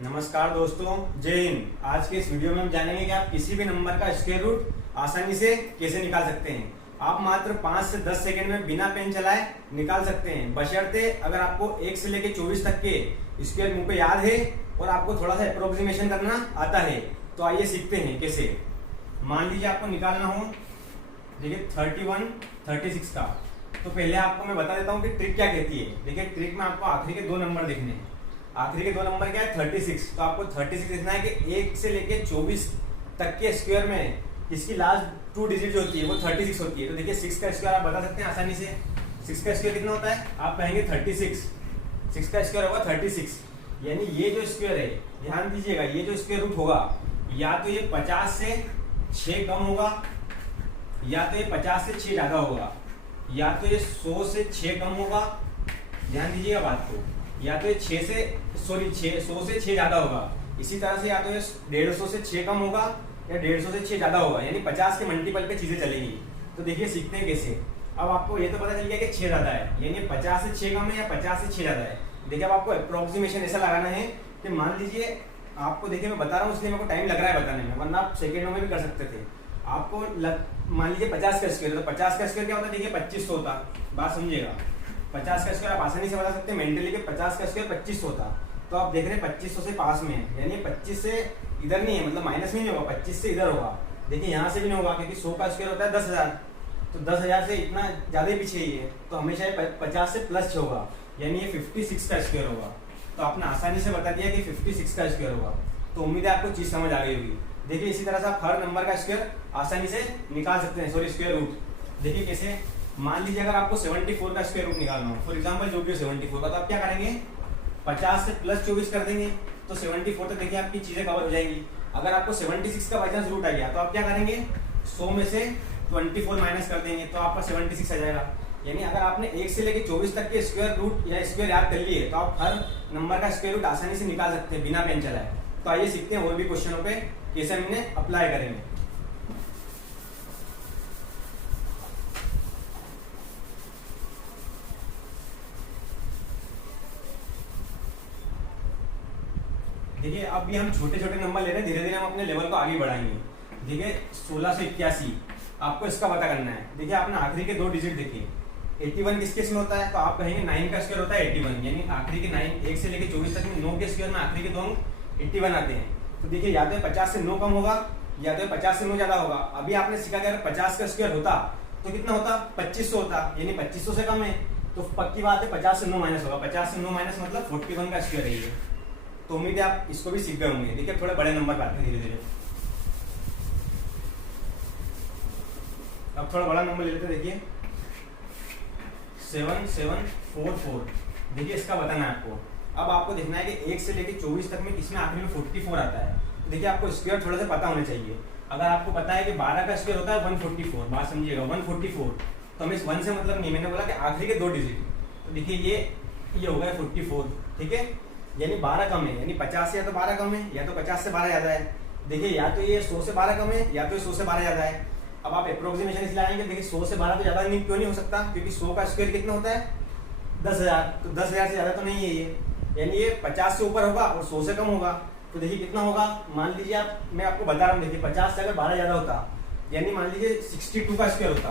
नमस्कार दोस्तों, जय हिंद। आज के इस वीडियो में हम जानेंगे कि आप किसी भी नंबर का स्क्वायर रूट आसानी से कैसे निकाल सकते हैं। आप मात्र 5 से 10 सेकंड में बिना पेन चलाए निकाल सकते हैं, बशर्ते अगर आपको 1 से लेकर 24 तक के स्क्वायर मुंह पे याद है और आपको थोड़ा सा अप्रोक्सीमेशन करना आता है। तो आइए सीखते हैं कैसे। मान लीजिए आपको निकालना हो, देखिए 31, 36 का। तो पहले आपको मैं बता देता हूँ कि ट्रिक क्या कहती है। देखिए ट्रिक में आपको आखिरी के 2 नंबर देखने हैं। आखिरी के 2 नंबर क्या है? 36। तो आपको 36 देखना है कि 1 से लेके 24 तक के स्क्वायर में इसकी लास्ट 2 डिजिट जो होती है वो 36 होती है। तो देखिए 6 का स्क्वायर आप बता सकते हैं आसानी से। 6 का स्क्वायर कितना होता है? आप कहेंगे 36। 6 का स्क्वायर होगा 36। यानी ये जो स्क्वायर है, ध्यान दीजिएगा, ये जो स्क्वायर रूट होगा या तो ये 50 से 6 कम होगा, या तो ये 50 से 6 ज्यादा होगा, या तो ये 100 से 6 कम होगा। ध्यान दीजिएगा बात को। या तो ये 100 से 6 ज्यादा होगा। इसी तरह से या तो ये 150 से 6 कम होगा या 150 से 6 ज्यादा होगा। यानी 50 के मल्टीपल पे चीजें चलेंगी। तो देखिए सीखते हैं कैसे। अब आपको ये तो पता चल गया कि 6 ज्यादा है, यानी 50 से 6 कम है या 50 से 6 ज्यादा है। देखिए अब आपको अप्रोक्सीमेशन ऐसा लगाना है कि मान लीजिए आपको, देखिए मैं बता रहा हूँ इसलिए मेरे को टाइम लग रहा है बताने में, वरना आप सेकेंडों में भी कर सकते थे। आपको मान लीजिए 50 का स्क्वायर, तो 50 का स्क्वायर क्या होता है? देखिए 2500 होता। बात समझिएगा, 50 का स्क्वायर आप आसानी से बता सकते हैं मेंटली कि 50 का स्क्वायर 2500 होता। तो आप देख रहे हैं 2500 से पास में है, यानी 25 से इधर नहीं है, मतलब माइनस में नहीं होगा, 25 से इधर होगा। देखिए यहाँ से भी नहीं होगा क्योंकि 100 का स्क्वायर होता है 10,000। तो 10,000 से इतना ज़्यादा ही पीछे ही है, तो हमेशा 50 से प्लस होगा, यानी ये 56 का स्क्वायर होगा। तो आपने आसानी से बता दिया कि 56 का स्क्वायर होगा। तो उम्मीद है आपको चीज़ समझ आ गई होगी। देखिए इसी तरह से आप हर नंबर का स्क्वायर आसानी से निकाल सकते हैं, सॉरी स्क्वायर रूट। देखिए कैसे। मान लीजिए अगर आपको 74 का स्क्वायर रूट निकालना हो, फॉर एग्जांपल जो भी हो 74 का, तो आप क्या करेंगे? 50 से प्लस 24 कर देंगे, तो 74 तक देखिए आपकी चीजें कवर हो जाएंगी। अगर आपको 76 का बाई चांस रूट आ गया तो आप क्या करेंगे? 100 में से 24 माइनस कर देंगे, तो आपका 76 आ जाएगा। यानी अगर आपने 1 से लेकर 24 तक के स्क्वायर रूट या स्क्वायर याद कर लिए तो आप हर नंबर का स्क्वायर रूट आसानी से निकाल सकते हैं बिना पेन चलाए। तो आइए सीखते हैं और भी क्वेश्चनों पे कैसे हम इन्हें अप्लाई करेंगे। देखिए अब भी हम छोटे छोटे नंबर ले रहे हैं, धीरे धीरे हम अपने लेवल को आगे बढ़ाएंगे। देखिए 1681 आपको इसका पता करना है। देखिए आपने आखिरी के 2 डिजिट देखे। 81 किस केस में होता है? तो आप कहेंगे 9 का स्क्वायर होता है 81, यानी आखिरी के 9, 1 से लेकर 24 तक में 9 के स्क्वायर में आखिरी के 2 अंक 81 आते हैं। तो देखिए या तो 50 से 9 कम होगा या तो 50 से 9 ज्यादा होगा। अभी आपने सीखा कि अगर 50 का स्क्वायर होता तो कितना होता? 2500 होता, यानी 2500 से कम है तो पक्की बात है 50 से 9 माइनस होगा। 50 से 9 माइनस मतलब 41 का स्क्वायर है ये। तो उम्मीद है आप इसको भी सीख गए होंगे। देखिए थोड़े बड़े नंबर पे आते हैं धीरे धीरे। अब थोड़ा बड़ा नंबर ले लेते हैं। देखिए 7744। देखिए इसका बताना है आपको। अब आपको देखना है कि 1 से लेकर 24 तक में किसमें आखिरी में 44 आता है। तो देखिए आपको स्क्वायर थोड़ा सा पता होना चाहिए। अगर आपको पता है कि 12 का स्क्वायर होता है 144, बात समझिएगा 144, तो हमें इस 1 से मतलब नहीं, मैंने बोला कि आखिरी के 2 डिजिट। तो देखिए ये हो गया 44, ठीक है, यानी 12 कम है, यानी 50 से या तो 12 कम है या तो 50 से 12 ज्यादा है। देखिए या तो ये 100 से 12 कम है या तो ये 100 से 12 ज्यादा है। अब आप अप्रोक्सीमेशन इसलिए आएंगे, देखिए 100 से 12 तो ज्यादा नहीं, क्यों नहीं हो सकता? क्योंकि 100 का स्क्वायर कितना होता है? 10,000। तो 10,000 से ज्यादा तो नहीं है ये, यानी ये 50 से ऊपर होगा और 100 से कम होगा। तो देखिए कितना होगा, मान लीजिए आप, मैं आपको बता रहा हूँ, देखिए 50 से अगर 12 ज्यादा होता, यानी मान लीजिए 62 का स्क्वायर होता,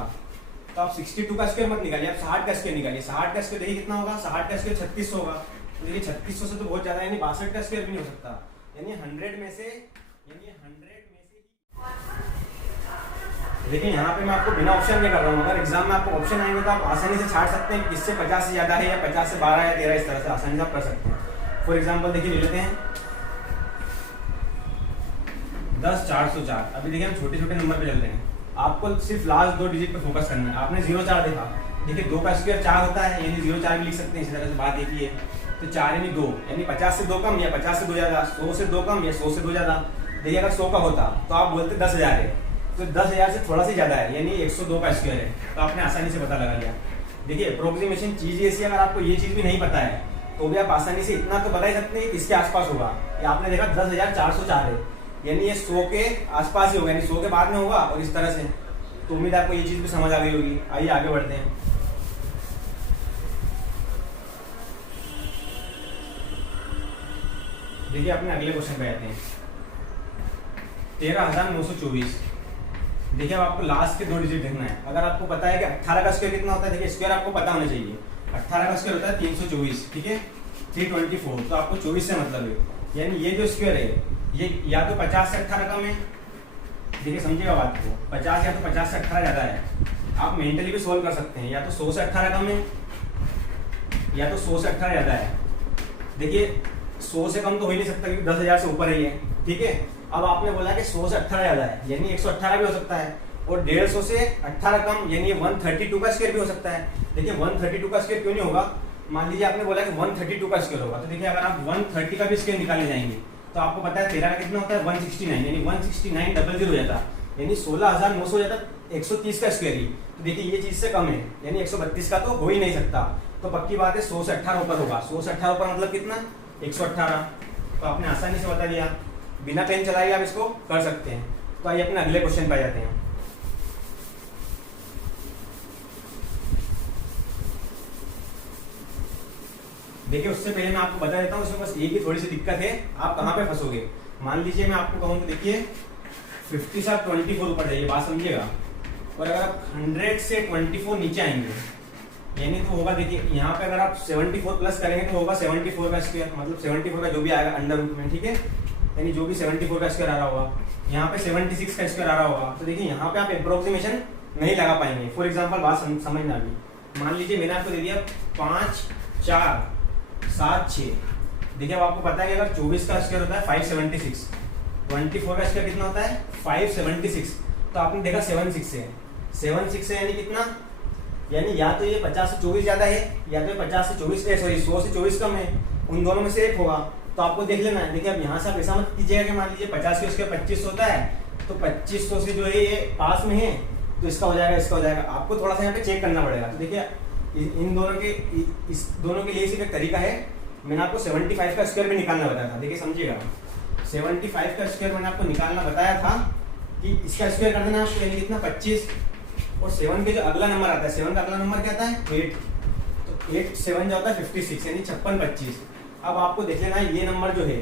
तो आप 62 का स्क्वायर मत निकालिए, आप 60 का स्क्वायर निकालिए। 60 का स्क्वायर देखिए कितना होगा? 60 का स्क्वायर 3600 होगा। तो देखिए 3600 से तो बहुत ज्यादा, यानी 62 का स्क्वायर भी नहीं हो सकता। यानी 100 में से देखिए यहाँ पे मैं आपको बिना ऑप्शन नहीं कर रहा हूँ। अगर एग्जाम में आपको ऑप्शन आएंगे तो आप आसानी से छाट सकते हैं किससे 50 से ज्यादा है या 50 से 12 या 13, इस तरह से आसानी से आप कर सकते हैं। फॉर एग्जाम्पल देखिए ले लेते हैं 10,404। अभी देखिए हम छोटे छोटे नंबर पे चलते हैं। आपको सिर्फ लास्ट 2 डिजिट पे फोकस करना है। आपने 0,4 देखा, देखिए 2 का स्क्वायर 4 होता है, यानी 0,4 भी लिख सकते हैं इसी तरह से। बात एक ही है। तो 4 यानी 2, यानी 50 से 2 कम या 50 से 2 ज्यादा, 100 से 2 कम या 100 से 2 ज्यादा। देखिए अगर 100 का होता तो आप बोलते 10,000 है, तो 10,000 से थोड़ा सा ज्यादा है, यानी 102 का स्क्वायर है। तो आपने आसानी से पता लगा लिया। देखिए अप्रोक्सीमेशन चीज ऐसी, अगर आपको ये चीज भी नहीं पता है तो भी आप आसानी से इतना तो बता ही सकते हैं कि किसके आसपास होगा। या आपने देखा 10,404 है, यानी ये 100 के आसपास ही होगा, यानी 100 के बाद में होगा और इस तरह से। तो उम्मीद है आपको ये चीज भी समझ आ गई होगी। आइए आगे बढ़ते हैं। देखिए अपने अगले क्वेश्चन पे आते हैं। 13,924। देखिए अब आपको लास्ट के 2 डिजिट देखना है। अगर आपको पता है कि 18 का स्क्वायर कितना होता है, देखिए स्क्वायर आपको पता होना चाहिए। 18 का स्क्वायर होता है 324, ठीक है, 324, तो आपको 24 से मतलब है। यानी ये जो स्क्वायर है ये या तो 50 से 18 कम है, देखिए समझिएगा बात को, 50 या तो 50 से 18 ज़्यादा है। आप मेंटली भी सोल्व कर सकते हैं, या तो 100 से 18 कम है या तो 100 से 18 ज़्यादा है। देखिए 100 से कम तो हो ही नहीं सकता क्योंकि 10,000 से ऊपर है ये, ठीक है। अब आपने बोला कि 100 से 18 ज़्यादा है, यानी 118 भी हो सकता है, और 150 से 18 कम यानी 132 का स्क्वायर भी हो सकता है। देखिए 132 का स्क्वायर क्यों नहीं होगा, मान लीजिए आपने बोला कि 132 का स्क्वायर होगा, तो देखिए अगर आप 130 का भी स्क्वायर निकालने जाएंगे तो आपको पता है 13 का कितना होता है 169, यानी 169 हो जाता, यानी 16,900 हो जाता 130 का स्क्वायर ही। तो देखिए ये चीज़ से कम है, यानी 132 का तो हो ही नहीं सकता। तो पक्की बात है 100 से 18 ऊपर होगा। 100 से 18 ऊपर मतलब कितना, 118। तो आपने आसानी से बता दिया, बिना पेन चलाए आप इसको कर सकते हैं। तो आइए अपने अगले क्वेश्चन पे आ जाते हैं। देखिए उससे पहले मैं आपको बता देता हूँ, इसमें बस एक ही थोड़ी सी दिक्कत है, आप कहाँ पे फंसोगे। मान लीजिए मैं आपको कहूँ तो देखिए 50 से आप 24 ऊपर जाइए, बात समझिएगा, और अगर आप 100 से 24 नीचे आएंगे यानी तो होगा, देखिए यहाँ पे अगर आप 74 प्लस करेंगे तो होगा 74 का स्क्वायर, मतलब 74 का जो भी आएगा अंडर रूट में, ठीक है, यानी जो भी 74 का स्क्वायर आ रहा होगा, यहाँ पे 76 का स्क्वायर आ रहा होगा। तो देखिए यहाँ पे आप अप्रोक्सीमेशन नहीं लगा पाएंगे। फॉर एग्जाम्पल बात समझना अभी, मान लीजिए मैंने आपको दे दिया 5, 4, 7, 6। देखिए अब आपको पता है कि अगर 24 का स्क्वायर होता है 576, 24 का स्क्वायर कितना होता है 576, तो आपने देखा 76 है, 76 है यानी कितना, यानी या तो ये 50 से 24 ज्यादा है या तो ये 50 से 24 सॉरी 100 से 24 कम है, उन दोनों में से एक होगा। तो आपको देख लेना है। देखिए अब यहाँ से आप ऐसा मत कीजिएगा कि मान लीजिए 50 के स्क्वायर 25 होता है, तो 2500 से जो है ये पास में है तो इसका हो जाएगा, इसका हो जाएगा। आपको थोड़ा सा यहाँ पे चेक करना पड़ेगा। तो देखिए इन दोनों के इस दोनों के लिए सिर्फ एक तरीका है, मैंने आपको 75 का स्क्वायर भी निकालना बताया था। देखिए समझिएगा 75 का स्क्वायर मैंने आपको निकालना बताया था कि इसका स्क्वायर कर देना आपको, यानी कितना 25, और 7 के जो अगला नंबर आता है, 7 का अगला नंबर क्या आता है 8, तो 8 7 जो होता है 56, यानी 56 25। अब आपको देख लेना है ये नंबर जो है,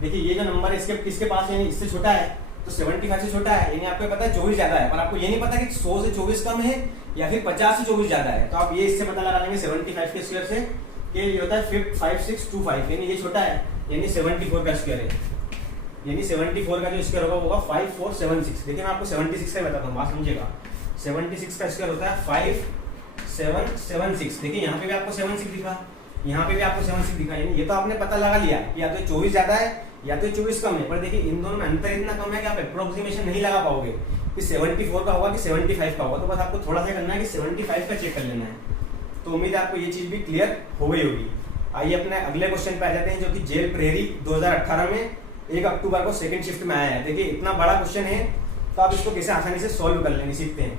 देखिए ये जो नंबर है इसके पास यानी इससे छोटा है, तो 75 से छोटा है, यानी आपको पता है 24 ज्यादा है, पर आपको ये नहीं पता कि 100 से 24 कम है या फिर 50 से 24 ज्यादा है। तो आप ये इससे पता लगा लेंगे 75 के स्क्वायर से कि ये होता है 5625, यानी ये छोटा है, यानी 74 का स्क्वायर है, यानी 74 का जो स्क्वायर होगा 5476। देखिए मैं आपको 76 का बताता हूँ, बात समझिएगा। 76 का स्क्वायर होता है 5776। देखिए यहाँ पे भी आपको 76 दिखा, यहाँ पे भी आपको 76 दिखा, यानी ये तो आपने पता लगा लिया कि या तो 24 ज्यादा है या तो 24 कम है। पर देखिए इन दोनों में अंतर इतना कम है कि आप अप्रोक्सीमेशन नहीं लगा पाओगे कि 74 का होगा कि 75 का होगा। तो बस आपको थोड़ा सा करना है कि 75 का चेक कर लेना है। तो उम्मीद है आपको ये चीज भी क्लियर हो गई होगी। आइए अपने अगले क्वेश्चन पे आ जाते हैं, जो कि जेल प्रेरी 2018 में 1 अक्टूबर को सेकंड शिफ्ट में आया है। देखिए इतना बड़ा क्वेश्चन है तो आप इसको कैसे आसानी से सॉल्व कर लेंगे सीखते हैं।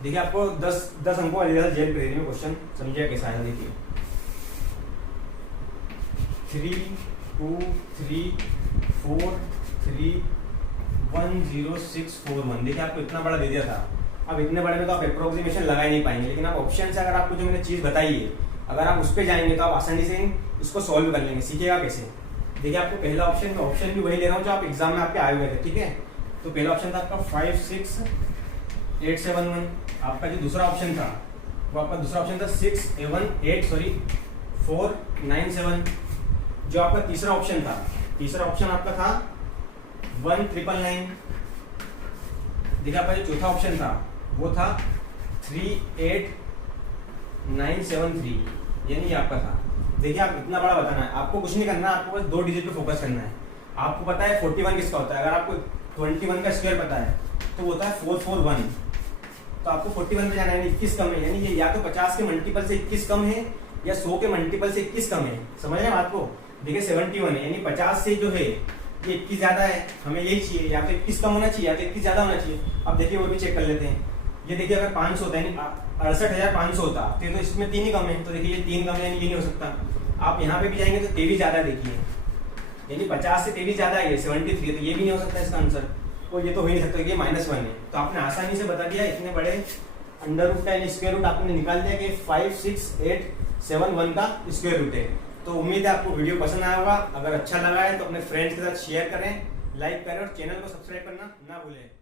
देखिए आपको 10 अंकों वाला जेल प्रेरी में क्वेश्चन समझिए कैसा है। देखिए 3 2 3 4 3 1 0 6 4 1। देखिए आपको इतना बड़ा दे दिया था, अब इतने बड़े में तो आप अप्रोक्सीमेशन लगा ही नहीं पाएंगे, लेकिन आप ऑप्शन से अगर आपको जो मैंने चीज बताई है अगर आप उस पर जाएंगे तो आप आसानी से इसको सॉल्व कर लेंगे। सीखिएगा कैसे। देखिए आपको पहला ऑप्शन भी वही ले रहा हूँ जो आप एग्जाम में आपके आए हुए थे, ठीक है। तो पहला ऑप्शन था आपका 5 6 8 7 1। आपका जो दूसरा ऑप्शन था वो आपका दूसरा ऑप्शन था 6 4 9 7। जो आपका तीसरा ऑप्शन था, तीसरा ऑप्शन आपका था 1 9 9। देखिए आपका जो चौथा ऑप्शन था वो था 3 8 9 7 3, यानी आपका था। देखिए आप इतना बड़ा बताना है, आपको कुछ नहीं करना है, आपको बस 2 डिजिट पे फोकस करना है। आपको पता है 41 किसका होता है, अगर आपको 21 का स्क्वायर पता है तो वो होता है 441। तो आपको 41 पे जाना है, 21 कम है, यानी ये या तो 50 के मल्टीपल से 21 कम है या 100 के मल्टीपल से 21 कम है। समझ रहे हैं बात को। देखिए 71 है, यानी 50 से जो है ये 21 ज्यादा है, हमें यही चाहिए, या तो 21 कम होना चाहिए या तो 21 ज्यादा होना चाहिए। अब देखिए वो भी चेक कर लेते हैं। ये देखिए अगर 500 होता है, यानी 68,500 होता तो इसमें 3 ही कम है, तो देखिए ये 3 कम है, यानी ये नहीं हो सकता। आप यहाँ पे भी जाएंगे तो 23 ज्यादा, देखिए यानी 50 से 23 ज्यादा है, 73 है, तो ये भी नहीं हो सकता इसका आंसर। तो ये तो हो ही नहीं सकता कि -1 है। तो आपने आसानी से बता दिया, इतने बड़े अंडर रूट का स्क्वायर रूट आपने निकाल दिया कि 56871 का स्क्वायर रूट है। तो उम्मीद है आपको वीडियो पसंद आया होगा। अगर अच्छा लगा है तो अपने फ्रेंड्स के साथ शेयर करें, लाइक करें और चैनल को सब्सक्राइब करना ना भूलें।